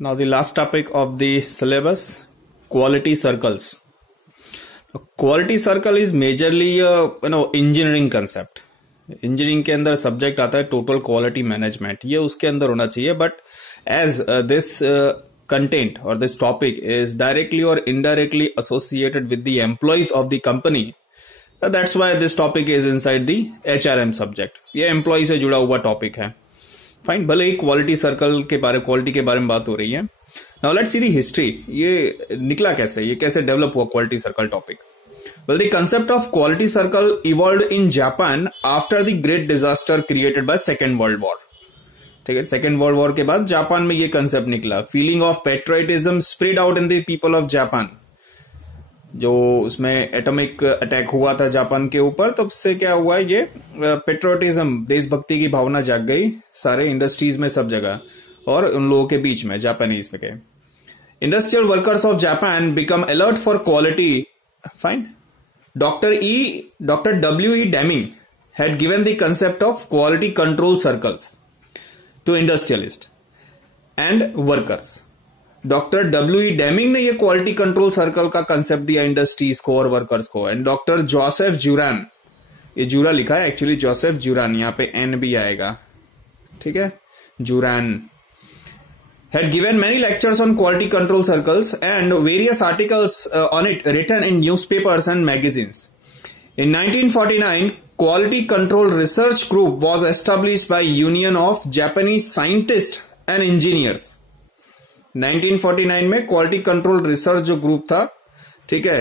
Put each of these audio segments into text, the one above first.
Now the last topic of the syllabus, quality circles. Quality circle is majorly engineering concept. Engineering के अंदर subject आता है total quality management, ये उसके अंदर होना चाहिए. बट एज दिस कंटेंट और दिस टॉपिक इज डायरेक्टली और indirectly associated with the employees of the company, that's why this topic is inside the HRM subject. ये एम्प्लॉय से जुड़ा हुआ टॉपिक है. फाइन, भले ही क्वालिटी सर्कल के बारे क्वालिटी के बारे में बात हो रही है. Now let's see the history. ये निकला कैसे, ये कैसे डेवलप हुआ quality circle topic. Well, the concept of quality circle evolved in Japan after the great disaster created by Second World War. ठीक है, सेकेंड वर्ल्ड वॉर के बाद जापान में ये कंसेप्ट निकला. Feeling of patriotism spread out in the people of Japan. जो उसमें atomic attack हुआ था जापान के ऊपर, तब से क्या हुआ, ये पेट्रियटिज्म, देशभक्ति की भावना जाग गई सारे इंडस्ट्रीज में, सब जगह, और उन लोगों के बीच में, जापानीज में. Industrial workers of Japan become alert for quality. Fine. Dr. W. E. Deming had given the concept of quality control circles to industrialists and workers. Dr. W. E. Deming ने ये quality control circle का concept दिया industries को और workers को. And doctor Joseph जुरान, ये जूरा लिखा है एक्चुअली जोसेफ जुरान, यहाँ पे एन भी आएगा, ठीक है, जुरान, had given many lectures on quality control circles and various articles on it written in newspapers and magazines. In 1949, Quality Control Research Group was established by Union of Japanese Scientists and Engineers. 1949 में Quality Control Research जो group था, ठीक है,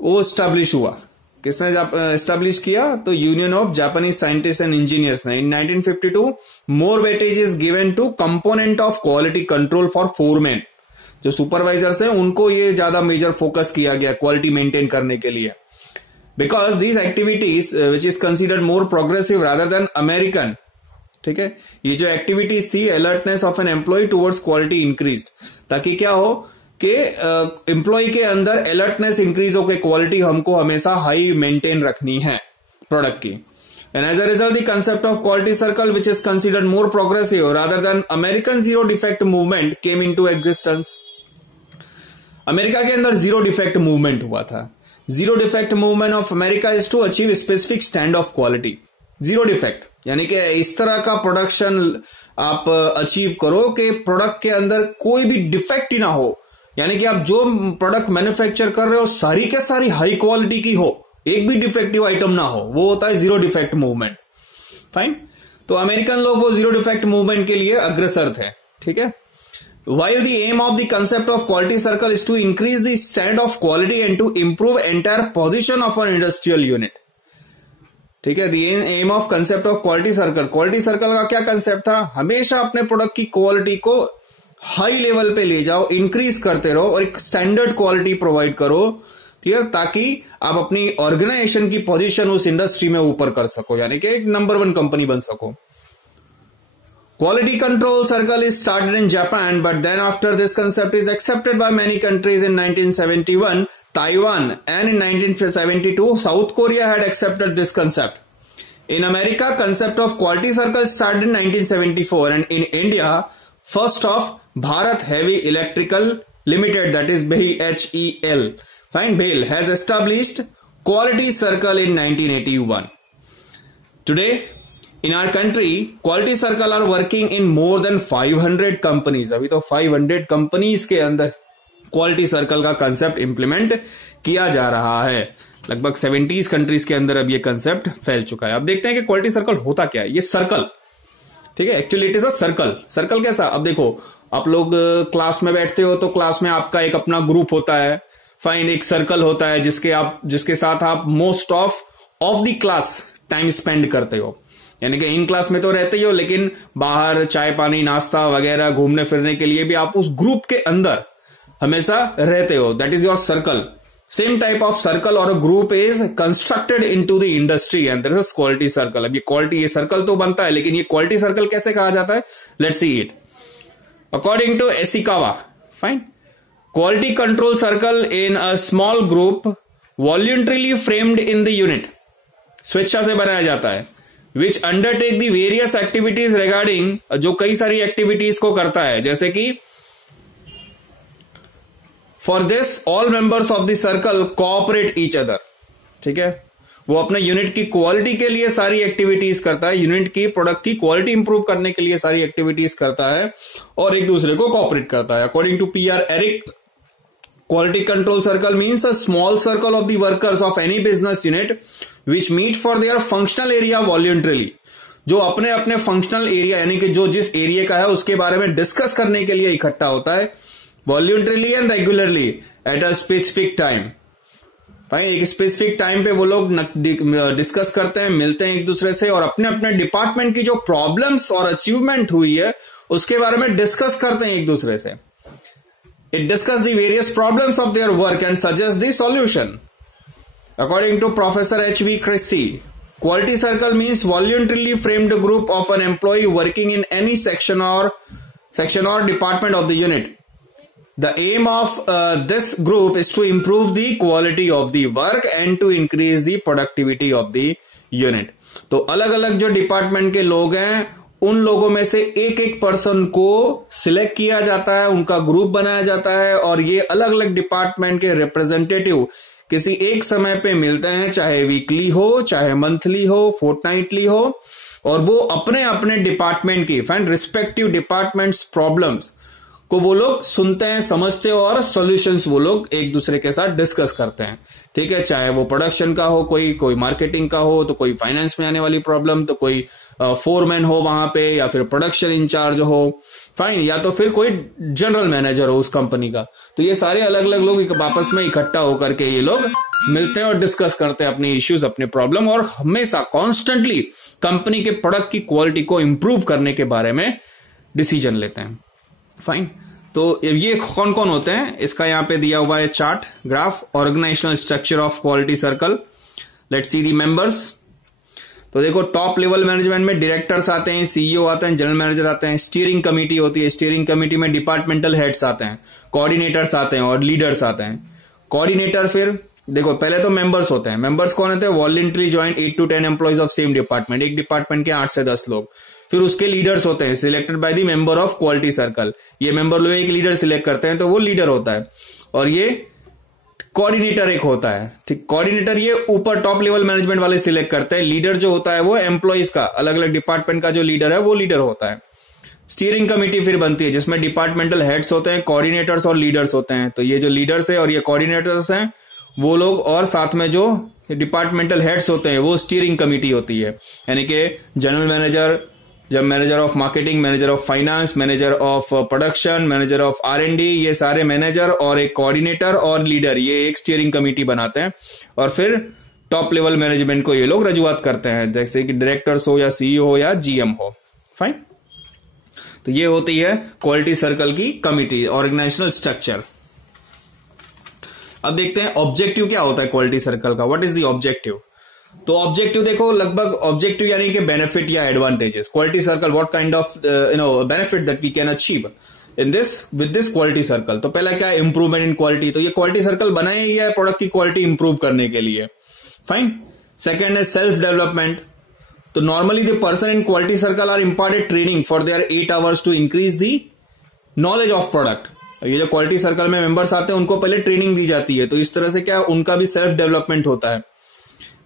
वो establish हुआ. किसने establish किया? तो union of Japanese scientist and engineers ने. In 1952 more weightage is given to component of quality control for foreman. जो सुपरवाइजर्स हैं उनको ये ज्यादा मेजर फोकस किया गया क्वालिटी मेंटेन करने के लिए. Because these activities which is considered more progressive rather than American. ठीक है, ये जो एक्टिविटीज थी, alertness of an employee towards quality increased, ताकि क्या हो कि एम्प्लॉय के अंदर अलर्टनेस इंक्रीज हो के क्वालिटी हमको हमेशा हाई मेंटेन रखनी है प्रोडक्ट की. And as a result the concept of quality circle which is considered more progressive rather than American zero defect movement came into existence. America के अंदर जीरो डिफेक्ट मूवमेंट हुआ था. Zero defect movement of America is to achieve specific stand of quality. Zero defect यानी कि इस तरह का production आप अचीव करो कि प्रोडक्ट के अंदर कोई भी डिफेक्ट ही ना हो, यानी कि आप जो प्रोडक्ट मैन्युफैक्चर कर रहे हो सारी के सारी हाई क्वालिटी की हो, एक भी डिफेक्टिव आइटम ना हो, वो होता है जीरो डिफेक्ट मूवमेंट. फाइन. तो अमेरिकन लोग वो जीरो डिफेक्ट मूवमेंट के लिए अग्रसर थे. ठीक है. While the aim of the concept of quality circle is to increase the standard of quality and to improve entire position of an industrial unit. ठीक है, the aim of concept of quality circle. Quality circle का क्या concept था? हमेशा अपने product की quality को high level पे ले जाओ, इंक्रीज करते रहो और एक स्टैंडर्ड क्वालिटी प्रोवाइड करो. क्लियर, ताकि आप अपनी ऑर्गेनाइजेशन की पोजीशन उस इंडस्ट्री में ऊपर कर सको, यानी कि एक नंबर 1 कंपनी बन सको. Quality control circle is started in Japan, but then after this concept is accepted by many countries in 1971, Taiwan, and in 1972, South Korea had accepted this concept. In America, concept of quality circle started in 1974, and in India, first of Bharat Heavy Electrical Limited, that is BHEL, fine, BHEL, has established quality circle in 1981. Today, in our country, quality circle are working in more than 500 companies. अभी तो 500 companies के अंदर quality circle का concept implement किया जा रहा है. लगभग 70 कंट्रीज के अंदर अब ये कंसेप्ट फैल चुका है. अब देखते हैं कि क्वालिटी सर्कल होता क्या है. ये सर्कल, ठीक है, actually it is a circle. Circle कैसा? अब देखो, आप लोग क्लास में बैठते हो तो क्लास में आपका एक अपना ग्रुप होता है. फाइन, एक सर्कल होता है जिसके साथ आप most of the class time spend करते हो. यानी कि इन क्लास में तो रहते ही हो, लेकिन बाहर चाय पानी नाश्ता वगैरह घूमने फिरने के लिए भी आप उस ग्रुप के अंदर हमेशा रहते हो. That is your circle. Same type of circle और group is constructed into the industry and there is quality circle. अब ये सर्कल तो बनता है, लेकिन ये क्वालिटी सर्कल कैसे कहा जाता है? Let's see it. According to Ishikawa, fine, quality control circle in a small group voluntarily framed in the unit, स्वेच्छा से बनाया जाता है, which undertake the various activities regarding, जो कई सारी एक्टिविटीज को करता है, जैसे कि for this all members of the circle cooperate each other. ठीक है, वो अपने यूनिट की क्वालिटी के लिए सारी एक्टिविटीज करता है, यूनिट की प्रोडक्ट की क्वालिटी इंप्रूव करने के लिए सारी एक्टिविटीज करता है और एक दूसरे को कोऑपरेट करता है। According to PR Eric, quality control circle means a small circle of the workers of any business unit which meet for their functional area voluntarily। जो अपने अपने फंक्शनल एरिया यानी कि जो जिस एरिया का है उसके बारे में डिस्कस करने के लिए इकट्ठा होता है, voluntarily and regularly at a specific time. भाई एक स्पेसिफिक टाइम पे वो लोग डिस्कस करते हैं, मिलते हैं एक दूसरे से और अपने अपने डिपार्टमेंट की जो प्रॉब्लम्स और अचीवमेंट हुई है उसके बारे में डिस्कस करते हैं एक दूसरे से। It discuss the various problems of their work and suggest the solution. According to Professor H.V. Christie, quality circle means voluntarily framed group of an employee working in any section or department of the unit. The aim of this group is to improve the quality of the work and to increase the productivity of the unit. तो अलग अलग जो department के लोग हैं उन लोगों में से एक एक पर्सन को सिलेक्ट किया जाता है, उनका ग्रुप बनाया जाता है और ये अलग अलग डिपार्टमेंट के रिप्रेजेंटेटिव किसी एक समय पे मिलते हैं, चाहे वीकली हो, चाहे मंथली हो, फोर्टनाइटली हो, और वो अपने अपने डिपार्टमेंट की फाइंड रिस्पेक्टिव डिपार्टमेंट्स प्रॉब्लम्स को वो लोग सुनते हैं, समझते हैं और सॉल्यूशंस वो लोग एक दूसरे के साथ डिस्कस करते हैं। ठीक है, चाहे वो प्रोडक्शन का हो, कोई मार्केटिंग का हो, तो कोई फाइनेंस में आने वाली प्रॉब्लम, तो कोई फोरमैन हो वहां पे, या फिर प्रोडक्शन इंचार्ज हो, फाइन, या तो फिर कोई जनरल मैनेजर हो उस कंपनी का। तो ये सारे अलग अलग लोग आपस में इकट्ठा होकर के ये लोग मिलते हैं और डिस्कस करते हैं अपने इश्यूज, अपने प्रॉब्लम, और हमेशा कॉन्स्टेंटली कंपनी के प्रोडक्ट की क्वालिटी को इंप्रूव करने के बारे में डिसीजन लेते हैं। फाइन, तो ये कौन कौन होते हैं इसका यहाँ पे दिया हुआ है chart, graph, organisational structure of quality circle. Let's see the members. तो देखो, टॉप लेवल मैनेजमेंट में डायरेक्टर्स आते हैं, CEO आते हैं, जनरल मैनेजर आते हैं, स्टीयरिंग कमेटी होती है, स्टीयरिंग कमेटी में डिपार्टमेंटल हेड्स आते हैं, कोऑर्डिनेटर्स आते हैं और लीडर्स आते हैं। कोऑर्डिनेटर, फिर देखो पहले तो मेंबर्स होते हैं। मेंबर्स कौन होते हैं? Voluntary join 8 to 10 employees of same department, एक डिपार्टमेंट के 8 से 10 लोग। फिर उसके लीडर्स होते हैं, selected by the member of quality circle. ये मेंबर लोग एक लीडर सिलेक्ट करते हैं तो वो लीडर होता है। और ये कोऑर्डिनेटर एक होता है, ठीक, कोऑर्डिनेटर ये ऊपर टॉप लेवल मैनेजमेंट वाले सिलेक्ट करते हैं। लीडर जो होता है वो एम्प्लॉइज का, अलग अलग डिपार्टमेंट का जो लीडर है वो लीडर होता है। स्टीयरिंग कमेटी फिर बनती है जिसमें डिपार्टमेंटल हेड्स होते हैं, कोऑर्डिनेटर्स और लीडर्स होते हैं। तो ये जो लीडर्स है और ये कोऑर्डिनेटर्स हैं वो लोग, और साथ में जो डिपार्टमेंटल हेड्स होते हैं वो स्टीयरिंग कमेटी होती है, यानी कि जनरल मैनेजर, जब manager of marketing, manager of finance, manager of production, manager of R&D, ये सारे मैनेजर और एक कोऑर्डिनेटर और लीडर, ये एक स्टीयरिंग कमेटी बनाते हैं। और फिर टॉप लेवल मैनेजमेंट को ये लोग रजुआत करते हैं, जैसे कि डायरेक्टर्स हो या CEO हो या GM हो। फाइन, तो ये होती है क्वालिटी सर्कल की कमिटी, ऑर्गेनाइजेशनल स्ट्रक्चर। अब देखते हैं ऑब्जेक्टिव क्या होता है क्वालिटी सर्कल का। What is the objective? तो ऑब्जेक्टिव देखो, लगभग ऑब्जेक्टिव यानी कि बेनिफिट या advantages. Quality circle, what kind of benefit that we can achieve in this with this quality circle. तो पहला क्या है? Improvement in quality. तो ये क्वालिटी सर्कल बनाया ही है प्रोडक्ट की क्वालिटी इंप्रूव करने के लिए। फाइन, सेकेंड है सेल्फ डेवलपमेंट। तो normally the person in quality circle are imparted training for their 8 hours to increase the knowledge of product. ये जो क्वालिटी सर्कल में मेंबर्स आते हैं उनको पहले ट्रेनिंग दी जाती है, तो इस तरह से क्या उनका भी सेल्फ डेवलपमेंट होता है।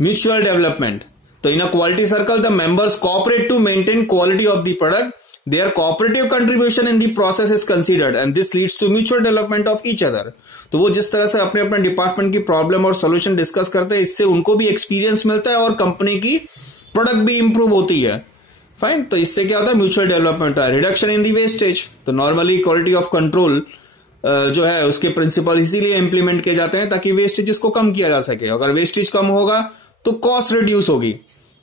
म्यूचुअल डेवलपमेंट, तो in a quality circle the members cooperate to maintain quality of the product, their cooperative contribution in the process is considered and this leads to mutual development of each other. तो वो जिस तरह से अपने अपने department की problem और solution discuss करते हैं, इससे उनको भी एक्सपीरियंस मिलता है और कंपनी की प्रोडक्ट भी इंप्रूव होती है। फाइन, तो इससे क्या होता है? म्यूचुअल डेवलपमेंट है। रिडक्शन इन दी वेस्टेज, तो नॉर्मली क्वालिटी ऑफ कंट्रोल जो है उसके प्रिंसिपल इसीलिए इंप्लीमेंट किए जाते हैं ताकि वेस्टेज को कम किया जा सके। अगर वेस्टेज कम होगा तो कॉस्ट रिड्यूस होगी।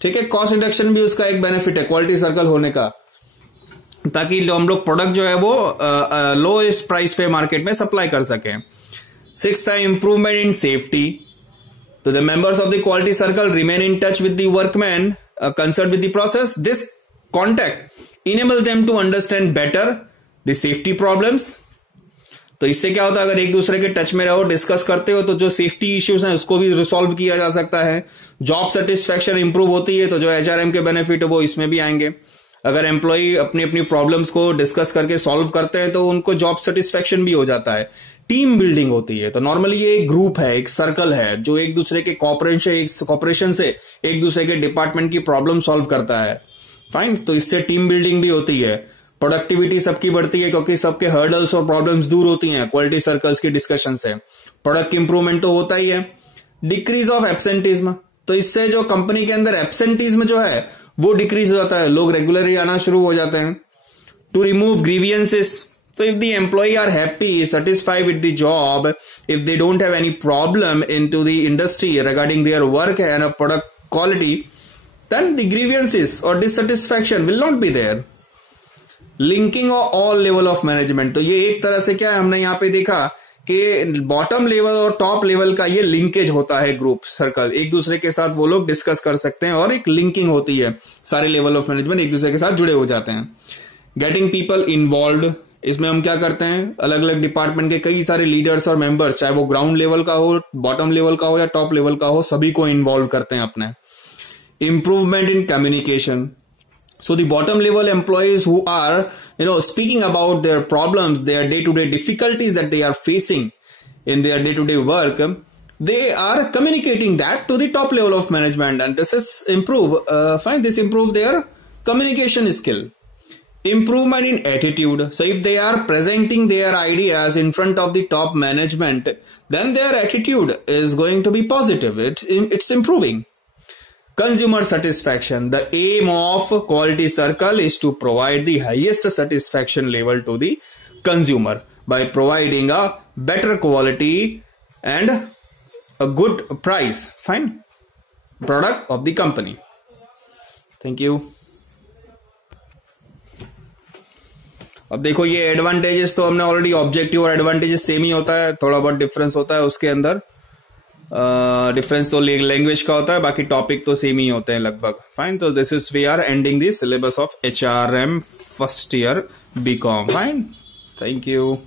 ठीक है, कॉस्ट रिडक्शन भी उसका एक बेनिफिट है क्वालिटी सर्कल होने का, ताकि हम लोग प्रोडक्ट जो है वो लोएस्ट प्राइस पे मार्केट में सप्लाई कर सके। 6th है इंप्रूवमेंट इन सेफ्टी। तो the members of the quality circle remain in touch with the workman concern with the process. This contact enable them to understand better the safety problems. तो इससे क्या होता है? अगर एक दूसरे के टच में रहो, डिस्कस करते हो, तो जो सेफ्टी इश्यूज हैं उसको भी रिसॉल्व किया जा सकता है। जॉब सेटिस्फेक्शन इंप्रूव होती है, तो जो HRM के बेनिफिट है वो इसमें भी आएंगे। अगर एम्प्लॉय अपनी अपनी प्रॉब्लम्स को डिस्कस करके सॉल्व करते हैं तो उनको जॉब सेटिस्फेक्शन भी हो जाता है। टीम बिल्डिंग होती है। तो नॉर्मली ये एक ग्रुप है, एक सर्कल है जो एक दूसरे के कॉपरेशन से एक दूसरे के डिपार्टमेंट की प्रॉब्लम सॉल्व करता है। फाइन, तो इससे टीम बिल्डिंग भी होती है, प्रोडक्टिविटी सबकी बढ़ती है क्योंकि सबके हर्डल्स और प्रॉब्लम्स दूर होती हैं क्वालिटी सर्कल्स की डिस्कशन से। प्रोडक्ट इंप्रूवमेंट तो होता ही है। डिक्रीज ऑफ एब्सेंटिज्म, तो इससे जो कंपनी के अंदर एब्सेंटिज्म जो है वो डिक्रीज हो जाता है, लोग रेगुलरली आना शुरू हो जाते हैं। To remove grievances, so if the employee are happy, satisfied with the job, if they don't have any problem into the industry regarding their work and a product quality, then the grievances or dissatisfaction will not be there. Linking of all level of management, तो ये एक तरह से क्या है, हमने यहाँ पे देखा कि बॉटम लेवल और टॉप लेवल का ये लिंकेज होता है, ग्रुप सर्कल एक दूसरे के साथ वो लोग डिस्कस कर सकते हैं और एक लिंकिंग होती है, सारे लेवल ऑफ मैनेजमेंट एक दूसरे के साथ जुड़े हो जाते हैं। गेटिंग पीपल इन्वॉल्व, इसमें हम क्या करते हैं, अलग अलग डिपार्टमेंट के कई सारे लीडर्स और मेंबर्स, चाहे वो ग्राउंड लेवल का हो, बॉटम लेवल का हो या टॉप लेवल का हो, सभी को इन्वॉल्व करते हैं अपने। Improvement in communication, so the bottom level employees who are speaking about their problems, their day-to-day difficulties that they are facing in their day-to-day work, they are communicating that to the top level of management, and this is improve their communication skill. Improvement in attitude, so if they are presenting their ideas in front of the top management, then their attitude is going to be positive, it's improving. Consumer satisfaction, the aim of quality circle is to provide the highest satisfaction level to the consumer by providing a better quality and a good price, fine, product of the company. Thank you. अब देखो ये advantages तो हमने already, objective और advantages same ही होता है, थोड़ा बहुत डिफरेंस होता है उसके अंदर। डिफरेंस तो लैंग्वेज का होता है, बाकी टॉपिक तो सेम ही होते हैं लगभग। फाइन, तो this is we are ending the syllabus of HRM first year BCom। Fine, thank you.